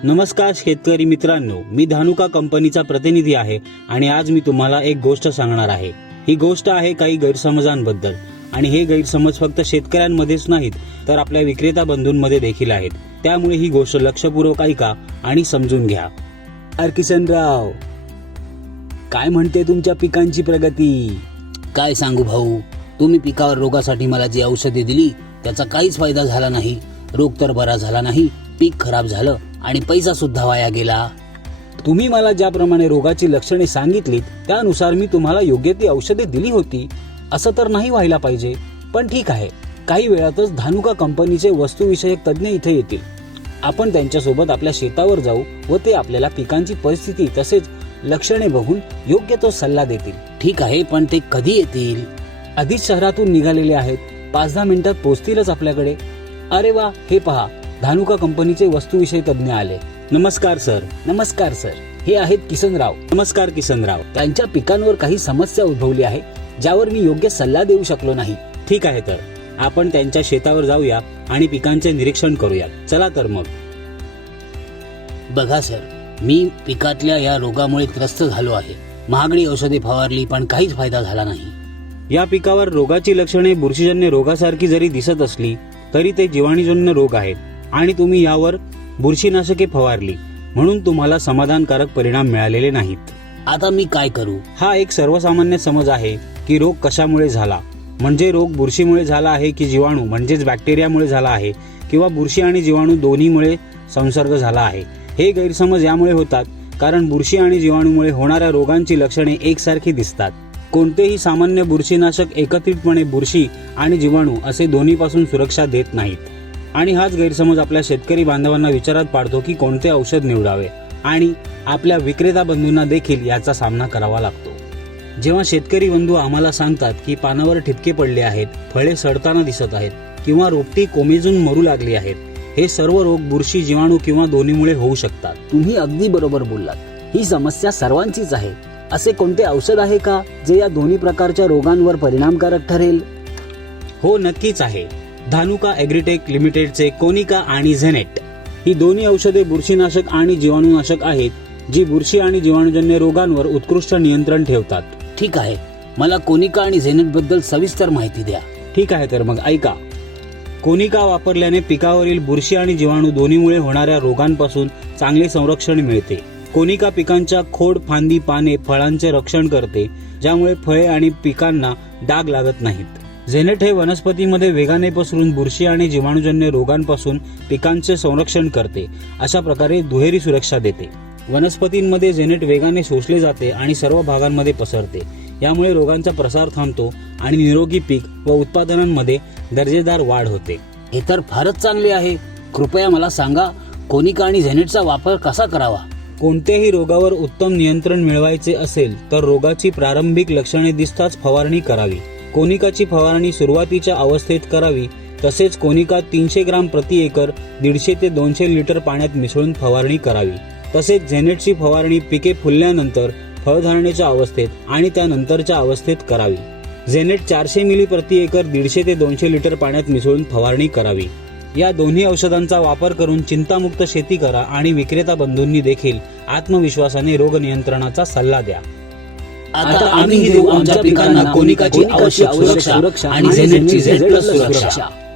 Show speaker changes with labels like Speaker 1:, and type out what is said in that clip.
Speaker 1: नमस्कार शेतकरी मित्रांनो, मी धानुका कंपनीचा प्रतिनिधी आहे आणि आज मी तुम्हाला एक गोष्ट सांगणार आहे। ही गोष्ट आहे काही गैरसमजांबद्दल आणि हे गैरसमज फक्त शेतकऱ्यांमध्येच नाहीत तर आपल्या विक्रेता बंधूंमध्ये देखील आहेत। त्यामुळे ही गोष्ट लक्षपूर्वक ऐका आणि समजून घ्या। किसनराव, काय म्हणते तुमच्या पिकांची प्रगती?
Speaker 2: काय सांगू भाऊ, तुम्ही पिकावर रोगासाठी मला जी औषधे दिली त्याचा काहीच फायदा झाला नाही। रोग तर बरा झाला नाही, पीक खराब झालं आणि पैसा सुद्धा वाया गेला।
Speaker 1: तुम्ही मला ज्याप्रमाणे रोगाची लक्षणे सांगितलीत त्यानुसार मी तुम्हाला योग्य ती औषधे दिली होती। असं तर नाही व्हायला पाहिजे, पण ठीक आहे, काही वेळातच धानुका कंपनीचे वस्तुविषयक तज्ज्ञ इथे येतील। आपण त्यांच्यासोबत आपल्या शेतावर जाऊ व ते आपल्याला पिकांची परिस्थिती तसेच लक्षणे बघून योग्य तो सल्ला देतील।
Speaker 2: ठीक आहे, पण ते कधी येतील?
Speaker 1: आधीच शहरातून निघालेले आहेत, 5-10 मिनिटात पोहोचतीलच आपल्याकडे। अरे वा, हे पहा, धानुका कंपनीचे वस्तुविषयी तज्ज्ञ आले। नमस्कार सर।
Speaker 2: नमस्कार सर, हे आहेत किसनराव।
Speaker 1: नमस्कार किसनराव।
Speaker 2: त्यांच्या पिकांवर काही समस्या उद्भवली आहे ज्यावर मी योग्य सल्ला देऊ शकलो नाही।
Speaker 1: ठीक आहे, तर आपण त्यांच्या शेतावर जाऊया आणि पिकांचे निरीक्षण करूया। चला तर मग।
Speaker 2: बघा सर, मी पिकातल्या या रोगामुळे त्रस्त झालो आहे। महागडी औषधे फवारली पण काहीच फायदा झाला नाही।
Speaker 1: या पिकावर रोगाची लक्षणे बुरशीजन्य रोगासारखी जरी दिसत असली तरी ते जीवाणूजन्य रोग आहेत आणि तुम्ही यावर बुरशीनाशके फवारली म्हणून तुम्हाला समाधानकारक परिणाम मिळालेले नाहीत।
Speaker 2: आता मी काय करू?
Speaker 1: हा एक सर्वसामान्य समज आहे की रोग कशामुळे झाला, म्हणजे रोग बुरशीमुळे झाला आहे की जीवाणू म्हणजेच बॅक्टेरियामुळे झाला आहे किंवा बुरशी आणि जीवाणू दोन्हीमुळे संसर्ग झाला आहे। हे गैरसमज यामुळे होतात कारण बुरशी आणि जीवाणूमुळे होणाऱ्या रोगांची लक्षणे एकसारखी दिसतात। कोणतेही सामान्य बुरशीनाशक एकत्रितपणे बुरशी आणि जीवाणू असे दोन्हीपासून सुरक्षा देत नाहीत आणि हाच गैरसमज आपल्या शेतकरी बांधवांना विचारात पाडतो की कोणते औषध निवडावे आणि आपल्या विक्रेता बंधूंना देखील याचा सामना करावा लागतो। जेव्हा शेतकरी बंधू आम्हाला सांगतात की पानावर ठिपके पडले आहेत, फळे सडताना दिसत आहेत किंवा रोपटी कोमेजून मरू लागली आहेत, हे सर्व रोग बुरशी, जीवाणू किंवा दोन्हीमुळे होऊ शकतात।
Speaker 2: तुम्ही अगदी बरोबर बोललात। ही समस्या सर्वांचीच आहे। असे कोणते औषध आहे का जे या दोन्ही प्रकारच्या रोगांवर परिणामकारक ठरेल?
Speaker 1: हो, नक्कीच आहे। धानुका ॲग्रीटेक लिमिटेडचे कोनिका आणि झेनेट ही दोन्ही औषधे बुरशीनाशक आणि जीवाणूनाशक आहेत जी बुरशी आणि जीवाणूजन्य रोगांवर उत्कृष्ट नियंत्रण ठेवतात।
Speaker 2: ठीक आहे, मला कोनिका आणि झेनेट बद्दल सविस्तर माहिती द्या।
Speaker 1: ठीक आहे, तर मग ऐका। कोनिका वापरल्याने पिकावरील बुरशी आणि जीवाणू दोन्हीमुळे होणाऱ्या रोगांपासून चांगले संरक्षण मिळते। कोनिका पिकांच्या खोड, फांदी, पाने, फळांचे रक्षण करते ज्यामुळे फळे आणि पिकांना डाग लागत नाहीत। झेनेट हे वनस्पतीमध्ये वेगाने पसरून बुरशी आणि जीवाणूजन्य रोगांपासून पिकांचे संरक्षण करते। अशा प्रकारे दुहेरी सुरक्षा देते। वनस्पतींमध्ये झेनेट वेगाने शोषले जाते आणि सर्व भागांमध्ये पसरते। यामुळे रोगांचा प्रसार थांबतो आणि निरोगी पीक व उत्पादनांमध्ये दर्जेदार वाढ होते।
Speaker 2: हे तर फारच चांगले आहे। कृपया मला सांगा, कोनिका आणि झेनेटचा वापर कसा करावा?
Speaker 1: कोणत्याही रोगावर उत्तम नियंत्रण मिळवायचे असेल तर रोगाची प्रारंभिक लक्षणे दिसताच फवारणी करावी। कोनिकाची फवारणी सुरुवातीच्या अवस्थेत करावी। तसेच कोनिका 300 ग्राम प्रति एकर 150 ते 200 लिटर पाण्यात मिसळून फवारणी करावी। तसेच झेनेटची फवारणी पिके फुलल्यानंतर, फळधारणेच्या अवस्थेत आणि त्यानंतरच्या अवस्थेत करावी। झेनेट 400 मिली प्रति एकर 150 ते 200 लिटर पाण्यात मिसळून फवारणी करावी। या दोन्ही औषधांचा वापर करून चिंतामुक्त शेती करा आणि विक्रेता बंधूंनी देखील आत्मविश्वासाने रोग नियंत्रणाचा सल्ला द्या।
Speaker 2: आता आम्ही देऊ आमच्या पिकांना कोनिकाची आवश्यक सुरक्षा आणि झेनेटची Z+ सुरक्षा।